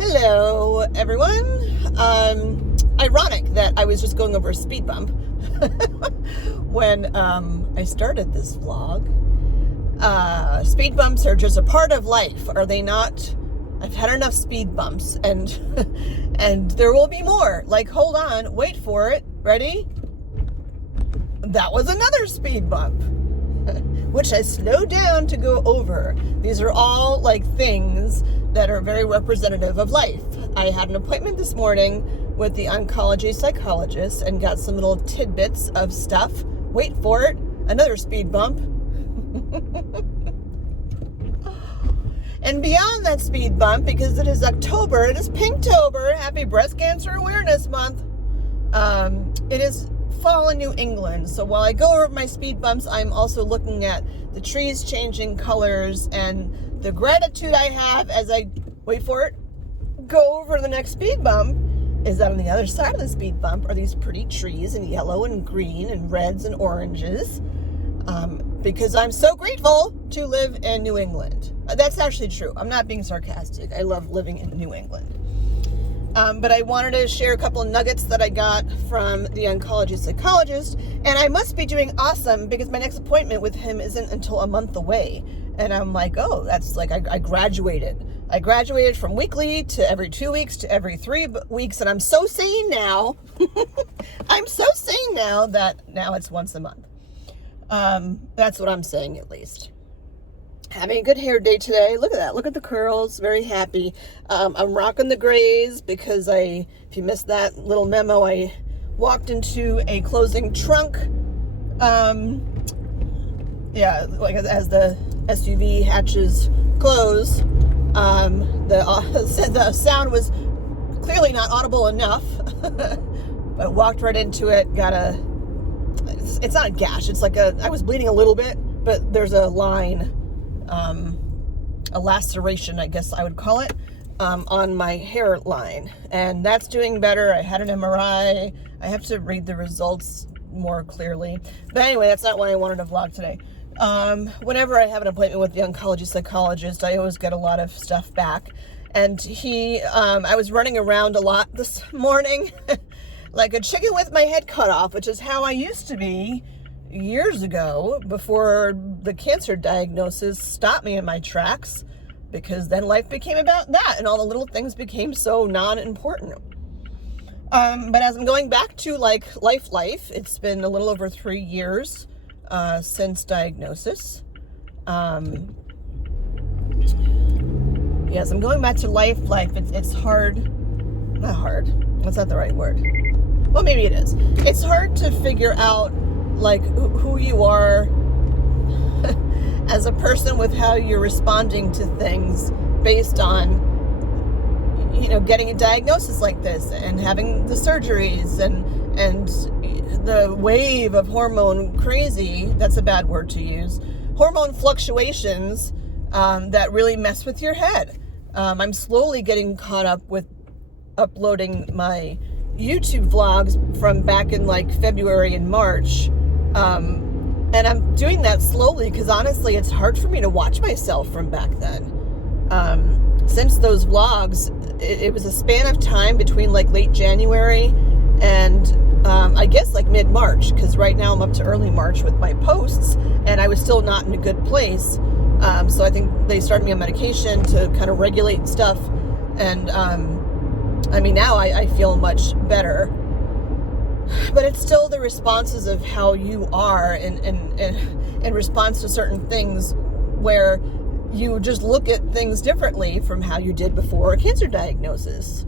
Hello, everyone. Ironic that I was just going over a speed bump when I started this vlog. Speed bumps are just a part of life, are they not? I've had enough speed bumps, and and there will be more. Like, hold on, wait for it. Ready? That was another speed bump, which I slowed down to go over. These are all like things that are very representative of life. I had an appointment this morning with the oncology psychologist and got some little tidbits of stuff. Wait for it, another speed bump. And beyond that speed bump, because it is October, it is Pinktober, Happy Breast Cancer Awareness Month. It is fall in New England, so while I go over my speed bumps, I'm also looking at the trees changing colors and the gratitude I have as I, wait for it, go over the next speed bump is that on the other side of the speed bump are these pretty trees in yellow and green and reds and oranges, because I'm so grateful to live in New England. That's actually true. I'm not being sarcastic. I love living in New England. But I wanted to share a couple of nuggets that I got from the oncology psychologist, and I must be doing awesome because my next appointment with him isn't until a month away. And I'm like, oh, that's like, I graduated. I graduated from weekly to every 2 weeks to every 3 weeks, and I'm so sane now. I'm so sane now that now it's once a month. That's what I'm saying, at least. Having a good hair day today. Look at that. Look at the curls. Very happy. I'm rocking the grays because if you missed that little memo, I walked into a closing trunk. Yeah, like as the SUV hatches close, the sound was clearly not audible enough, but walked right into it. It's not a gash. It's like I was bleeding a little bit, but there's a line, a laceration, I guess I would call it, on my hairline, and that's doing better. I had an MRI. I have to read the results more clearly, but anyway, that's not why I wanted to vlog today. Whenever I have an appointment with the oncology psychologist, I always get a lot of stuff back, and I was running around a lot this morning like a chicken with my head cut off, which is how I used to be years ago before the cancer diagnosis stopped me in my tracks, because then life became about that and all the little things became so non-important. But as I'm going back to like life, it's been a little over 3 years since diagnosis. Yes, I'm going back to life. It's hard. Not hard. That's not the right word. Well, maybe it is. It's hard to figure out like who you are as a person with how you're responding to things based on, getting a diagnosis like this and having the surgeries and the wave of hormone crazy, that's a bad word to use, hormone fluctuations that really mess with your head. I'm slowly getting caught up with uploading my YouTube vlogs from back in like February and March. And I'm doing that slowly because honestly, it's hard for me to watch myself from back then. Since those vlogs, it was a span of time between like late January and I guess like mid-March, because right now I'm up to early March with my posts, and I was still not in a good place. So I think they started me on medication to kind of regulate stuff. And now I feel much better. But it's still the responses of how you are in response to certain things where you just look at things differently from how you did before a cancer diagnosis.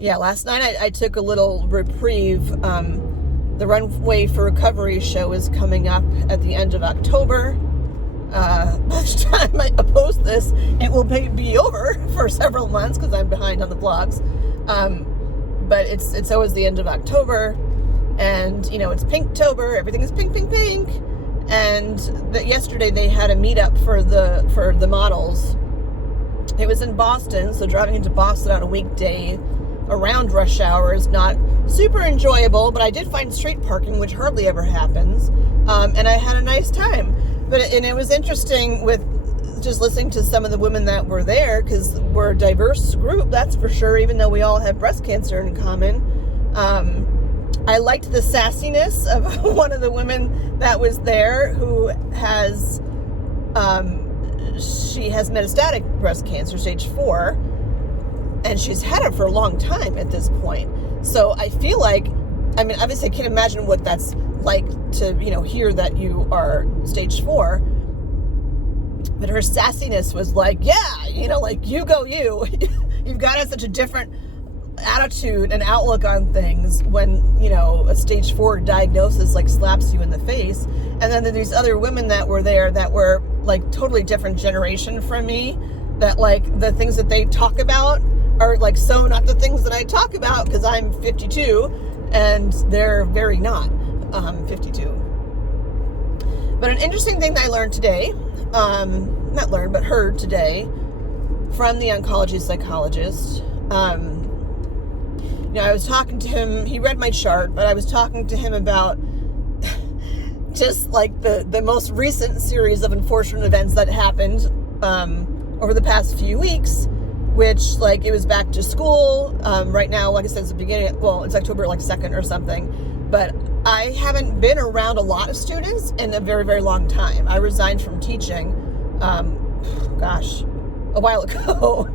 Last night I took a little reprieve. The Runway for Recovery show is coming up at the end of October. By the time I post this, it will be over for several months because I'm behind on the vlogs. But it's always the end of October, and it's Pinktober. Everything is pink, pink, pink. And yesterday they had a meetup for the models. It was in Boston, so driving into Boston on a weekday around rush hour is not super enjoyable, but I did find street parking, which hardly ever happens, and I had a nice time. And it was interesting with just listening to some of the women that were there, because we're a diverse group, that's for sure, even though we all have breast cancer in common. I liked the sassiness of one of the women that was there, who has, she has metastatic breast cancer, stage 4, and she's had it for a long time at this point. So I feel like, I mean, obviously I can't imagine what that's like to, hear that you are stage 4, but her sassiness was like, yeah, like, you go you. You've got such a different attitude and outlook on things when, a stage 4 diagnosis like slaps you in the face. And then these other women that were there that were like totally different generation from me, that like the things that they talk about are like so not the things that I talk about, because I'm 52 and they're very not 52. But an interesting thing that I learned today, not learned, but heard today from the oncology psychologist. I was talking to him, he read my chart, but I was talking to him about just like the most recent series of unfortunate events that happened over the past few weeks, which, like, it was back to school. Right now, like I said, it's the beginning, well, it's October like 2nd or something, but I haven't been around a lot of students in a very, very long time. I resigned from teaching, a while ago,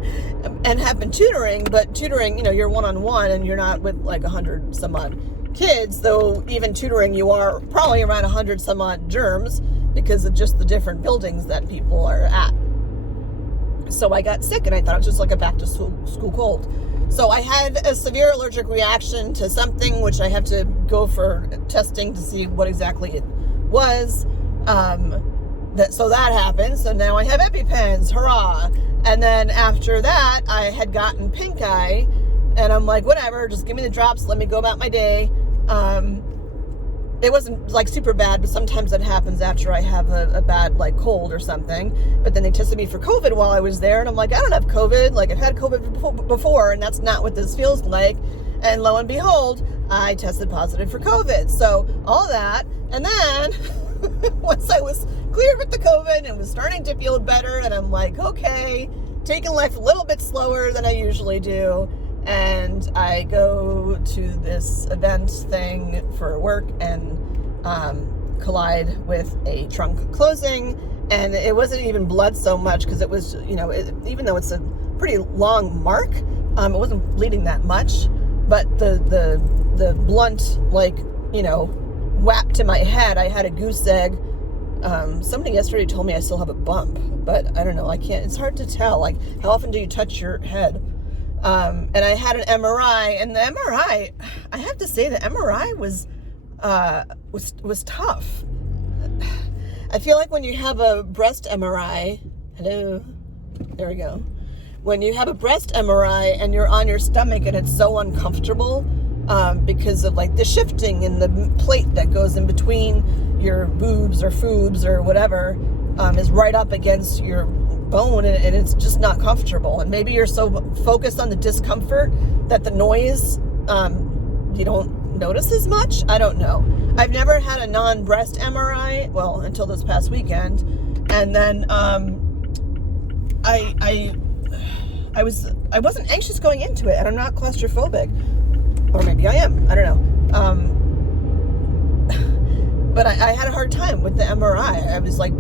and have been tutoring, but tutoring, you're one-on-one and you're not with like 100 some odd kids, though even tutoring you are probably around 100 some odd germs because of just the different buildings that people are at. So I got sick and I thought it was just like a back to school cold. So I had a severe allergic reaction to something, which I have to go for testing to see what exactly it was. So that happened. So now I have EpiPens, hurrah. And then after that, I had gotten pink eye, and I'm like, whatever, just give me the drops, let me go about my day. It wasn't like super bad, but sometimes that happens after I have a bad like cold or something. But then they tested me for COVID while I was there, and I'm like, I don't have COVID. Like, I've had COVID before, and that's not what this feels like. And lo and behold, I tested positive for COVID. So all that, and then once I was cleared with the COVID and was starting to feel better, and I'm like, okay, taking life a little bit slower than I usually do. And I go to this event thing for work and collide with a trunk closing. And it wasn't even blood so much, because it was, even though it's a pretty long mark, it wasn't bleeding that much. But the blunt, like, whap to my head, I had a goose egg. Somebody yesterday told me I still have a bump, but I don't know. I can't, it's hard to tell. Like, how often do you touch your head? And I had an MRI, and the MRI, I have to say, the MRI was tough. I feel like when you have a breast MRI, hello, there we go. When you have a breast MRI and you're on your stomach and it's so uncomfortable, because of like the shifting and the plate that goes in between your boobs or foobs or whatever, is right up against your bone, and it's just not comfortable. And maybe you're so focused on the discomfort that the noise, you don't notice as much. I don't know. I've never had a non-breast MRI, well, until this past weekend. And then I wasn't anxious going into it, and I'm not claustrophobic. Or maybe I am. I don't know. But I had a hard time with the MRI. I was like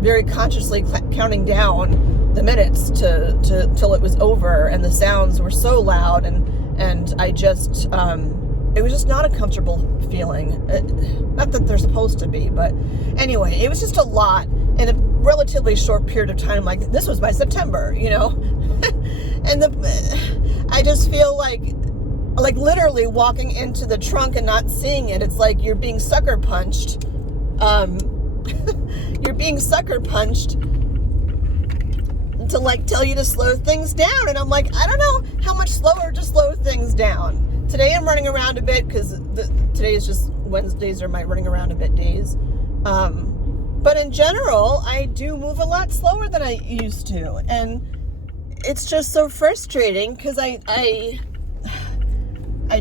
very consciously counting down the minutes till it was over, and the sounds were so loud, and I just it was just not a comfortable feeling. Not that they're supposed to be, but anyway, it was just a lot in a relatively short period of time. Like, this was by September, and I just feel like literally walking into the trunk and not seeing it. It's like you're being sucker punched. You're being sucker punched to like tell you to slow things down. And I'm like, I don't know how much slower to slow things down. Today I'm running around a bit, because today is just, Wednesdays are my running around a bit days. But in general, I do move a lot slower than I used to. And it's just so frustrating, because I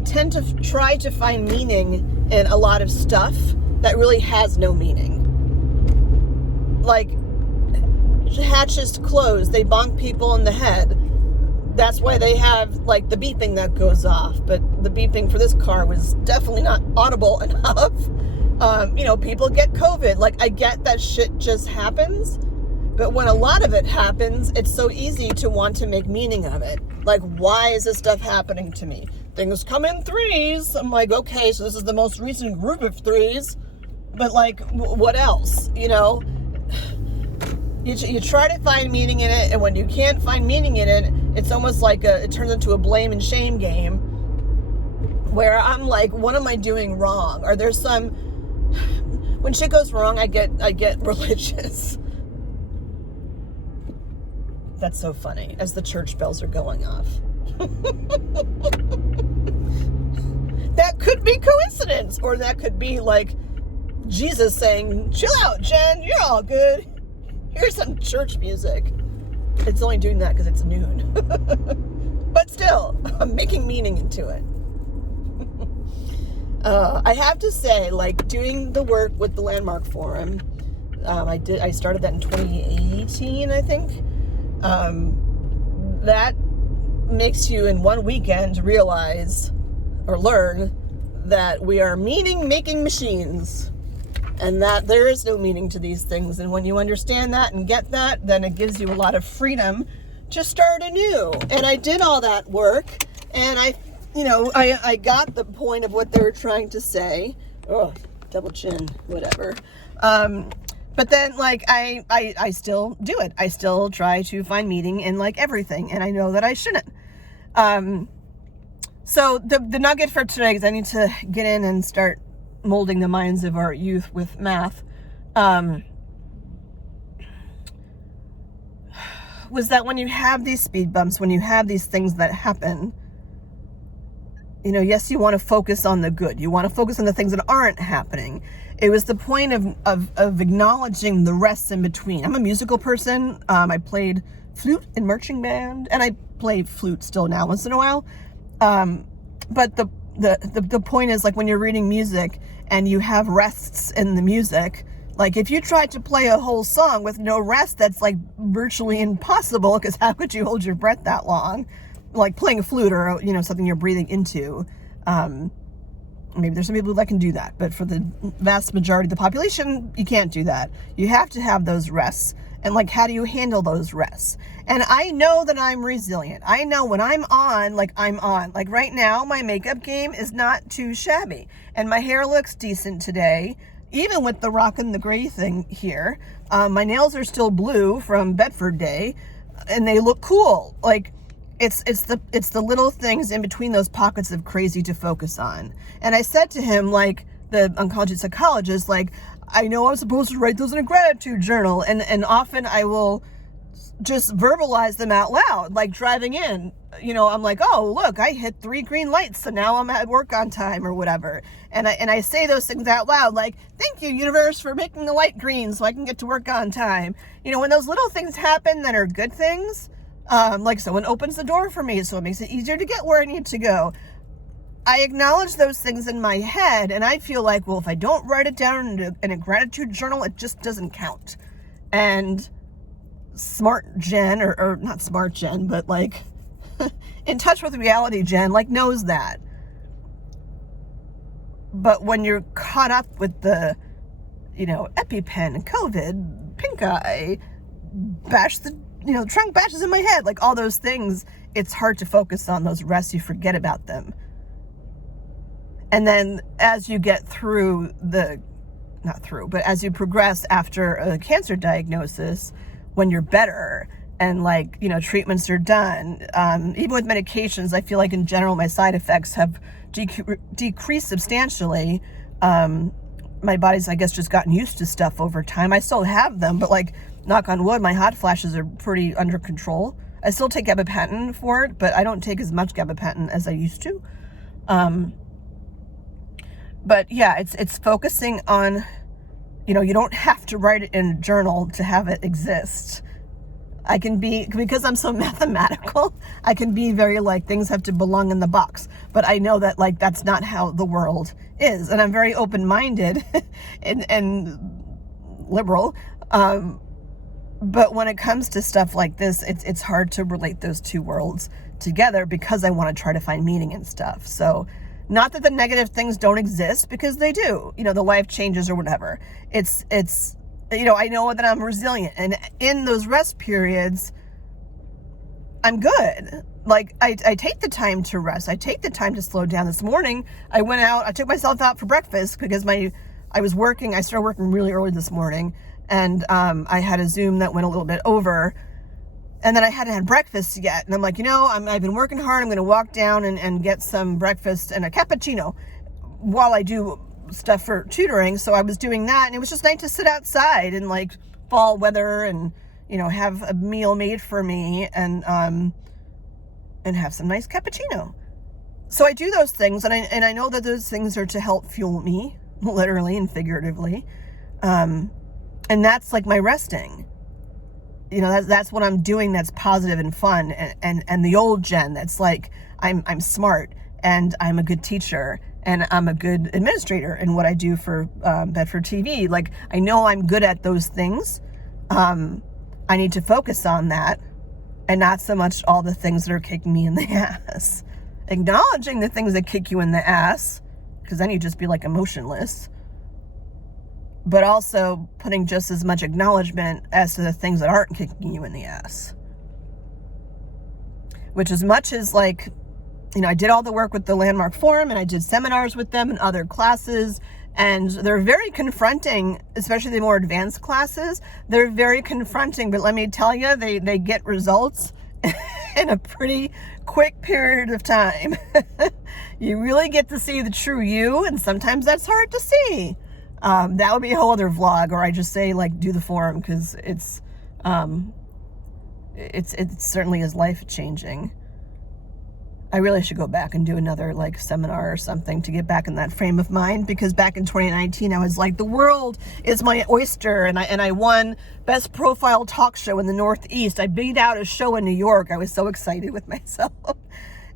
tend to try to find meaning in a lot of stuff that really has no meaning. Like, hatches close, they bonk people in the head. That's why they have like the beeping that goes off. But the beeping for this car was definitely not audible enough. People get COVID. Like, I get that shit just happens. But when a lot of it happens, it's so easy to want to make meaning of it. Like, why is this stuff happening to me? Things come in threes. I'm like, okay, so this is the most recent group of threes. But like, what else? You try to find meaning in it, and when you can't find meaning in it, it's almost like it turns into a blame and shame game where I'm like, what am I doing wrong? Or there's some, when shit goes wrong, I get religious. That's so funny, as the church bells are going off. That could be coincidence, or that could be like Jesus saying, chill out, Jen, you're all good. Here's some church music. It's only doing that because it's noon. But still, I'm making meaning into it. I have to say, like, doing the work with the Landmark Forum, I started that in 2018, I think. That makes you in one weekend realize or learn that we are meaning-making machines, and that there is no meaning to these things. And when you understand that and get that, then it gives you a lot of freedom to start anew. And I did all that work, and I got the point of what they were trying to say. Oh, double chin, whatever. But then, like, I still do it. I still try to find meaning in, like, everything, and I know that I shouldn't. So the nugget for today, because I need to get in and start molding the minds of our youth with math, was that when you have these speed bumps, when you have these things that happen, yes, you want to focus on the good. You want to focus on the things that aren't happening. It was the point of acknowledging the rest in between. I'm a musical person. I played flute in marching band, and I play flute still now once in a while. But the point is, like, when you're reading music and you have rests in the music, like, if you try to play a whole song with no rest, that's like virtually impossible, because how could you hold your breath that long? Like playing a flute or, something you're breathing into. Maybe there's some people that can do that, but for the vast majority of the population, you can't do that. You have to have those rests. And like, how do you handle those rests? And I know that I'm resilient. I know when I'm on, like, I'm on. Like right now, my makeup game is not too shabby. And my hair looks decent today, even with the rockin' the gray thing here. My nails are still blue from Bedford Day, and they look cool. Like, it's the little things in between those pockets of crazy to focus on. And I said to him, like, the oncology psychologist, like, I know I'm supposed to write those in a gratitude journal, and often I will just verbalize them out loud, like driving in. I'm like, oh, look, I hit 3 green lights, so now I'm at work on time or whatever. And I say those things out loud, like, thank you, universe, for making the light green so I can get to work on time. When those little things happen that are good things, like someone opens the door for me, so it makes it easier to get where I need to go. I acknowledge those things in my head, and I feel like, well, if I don't write it down in a gratitude journal, it just doesn't count. And smart Jen, or not smart Jen, but like in touch with reality Jen, like, knows that. But when you're caught up with the, EpiPen, COVID, pink eye, bash the, trunk bashes in my head, like all those things, it's hard to focus on those rests. You forget about them. And then as you get through but as you progress after a cancer diagnosis, when you're better and like, treatments are done, even with medications, I feel like in general, my side effects have decreased substantially. My body's, I guess, just gotten used to stuff over time. I still have them, but like, knock on wood, my hot flashes are pretty under control. I still take gabapentin for it, but I don't take as much gabapentin as I used to. But yeah, it's focusing on, you don't have to write it in a journal to have it exist. I can be, because I'm so mathematical, I can be very like, things have to belong in the box. But I know that, like, that's not how the world is. And I'm very open-minded and liberal. But when it comes to stuff like this, it's hard to relate those two worlds together because I want to try to find meaning in stuff. So not that the negative things don't exist, because they do, the life changes or whatever. It's I know that I'm resilient, and in those rest periods, I'm good. Like, I take the time to rest. I take the time to slow down. This morning, I took myself out for breakfast because I started working really early this morning, and I had a Zoom that went a little bit over, and then I hadn't had breakfast yet. And I'm like, I've been working hard. I'm going to walk down and get some breakfast and a cappuccino while I do stuff for tutoring. So I was doing that, and it was just nice to sit outside in like fall weather and, have a meal made for me and have some nice cappuccino. So I do those things, and I know that those things are to help fuel me, literally and figuratively. And that's like my resting. That's what I'm doing that's positive and fun. And the old Jen that's like, I'm smart, and I'm a good teacher, and I'm a good administrator in what I do for Bedford TV. Like, I know I'm good at those things. I need to focus on that, and not so much all the things that are kicking me in the ass. Acknowledging the things that kick you in the ass, because then you just be like emotionless. But also putting just as much acknowledgement as to the things that aren't kicking you in the ass. Which, as much as like, I did all the work with the Landmark Forum, and I did seminars with them and other classes, and they're very confronting, especially the more advanced classes. They're very confronting, but let me tell you, they get results in a pretty quick period of time. You really get to see the true you, and sometimes that's hard to see. That would be a whole other vlog, or I just say like do the forum, because it certainly is life changing. I really should go back and do another like seminar or something to get back in that frame of mind, because back in 2019 I was like, the world is my oyster, and I won best profile talk show in the Northeast. I beat out a show in New York. I was so excited with myself.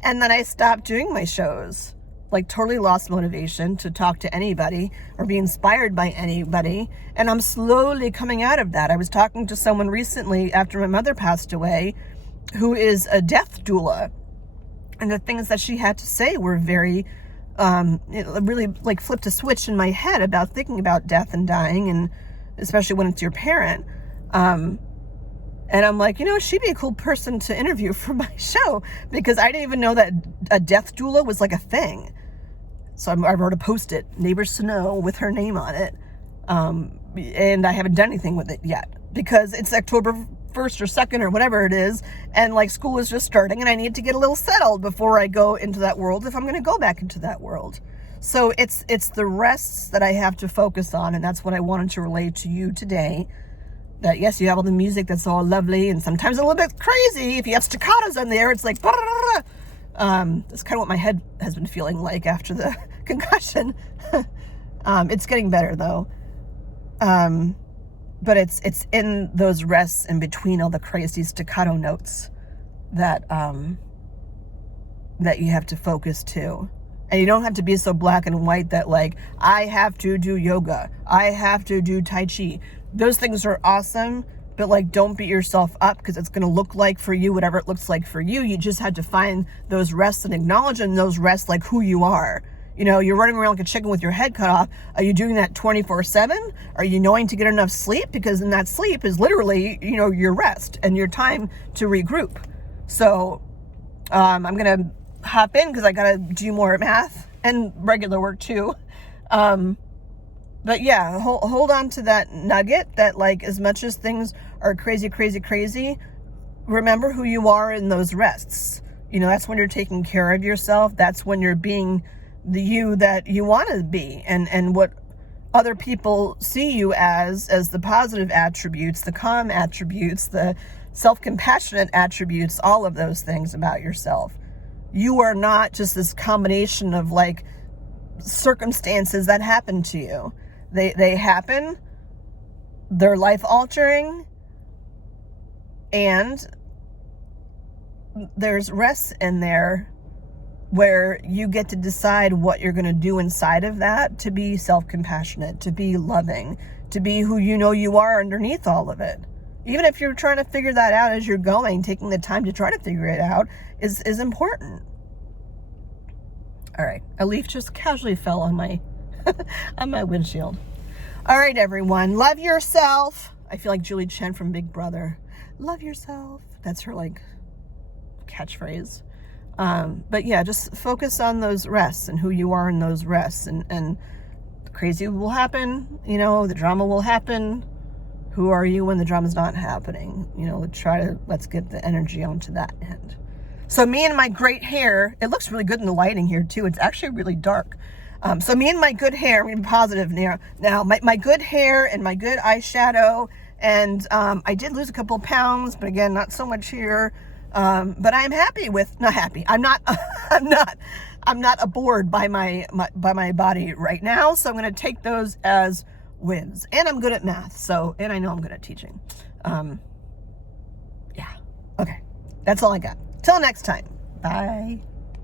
And then I stopped doing my shows. Like, totally lost motivation to talk to anybody or be inspired by anybody. And I'm slowly coming out of that. I was talking to someone recently after my mother passed away who is a death doula. And the things that she had to say were very, it really like flipped a switch in my head about thinking about death and dying, and especially when it's your parent. And I'm like, she'd be a cool person to interview for my show, because I didn't even know that a death doula was like a thing. So I wrote a post-it, neighbors to know, with her name on it. And I haven't done anything with it yet, because it's October 1st or 2nd or whatever it is, and like school is just starting, and I need to get a little settled before I go into that world, if I'm going to go back into that world. So it's the rests that I have to focus on, and that's what I wanted to relate to you today. That yes, you have all the music that's all lovely, and sometimes a little bit crazy. If you have staccatos in there, it's like that's kind of what my head has been feeling like after the concussion. It's getting better though. But it's in those rests in between all the crazy staccato notes that that you have to focus to. And you don't have to be so black and white that like, I have to do yoga, I have to do Tai Chi. Those things are awesome, but like, don't beat yourself up because it's going to look like for you whatever it looks like for you. You just had to find those rests and acknowledge in those rests like who you are. You're running around like a chicken with your head cut off. Are you doing that 24/7? Are you knowing to get enough sleep? Because in that sleep is literally, your rest and your time to regroup. So I'm going to hop in because I got to do more math and regular work too. But yeah, hold on to that nugget that like, as much as things are crazy, remember who you are in those rests. That's when you're taking care of yourself. That's when you're being the you that you want to be, and what other people see you as the positive attributes, the calm attributes, the self-compassionate attributes, all of those things about yourself. You are not just this combination of like circumstances that happen to you. They happen, they're life altering, and there's rests in there where you get to decide what you're going to do inside of that to be self-compassionate, to be loving, to be who you are underneath all of it. Even if you're trying to figure that out as you're going, taking the time to try to figure it out is important. All right, a leaf just casually fell on my on my windshield. All right, everyone, love yourself. I feel like Julie Chen from Big Brother. Love yourself. That's her like catchphrase. But yeah, just focus on those rests and who you are in those rests, and crazy will happen, you know, the drama will happen. Who are you when the drama's not happening? You know, let's get the energy onto that end. So me and my great hair, it looks really good in the lighting here too. It's actually really dark. So me and my good hair, I'm going to be positive now, my good hair and my good eyeshadow, and I did lose a couple of pounds, but again, not so much here. But I'm happy with, not happy. I'm not aboard by my body right now. So I'm going to take those as wins, and I'm good at math. And I know I'm good at teaching. Yeah. Okay. That's all I got. Till next time. Bye.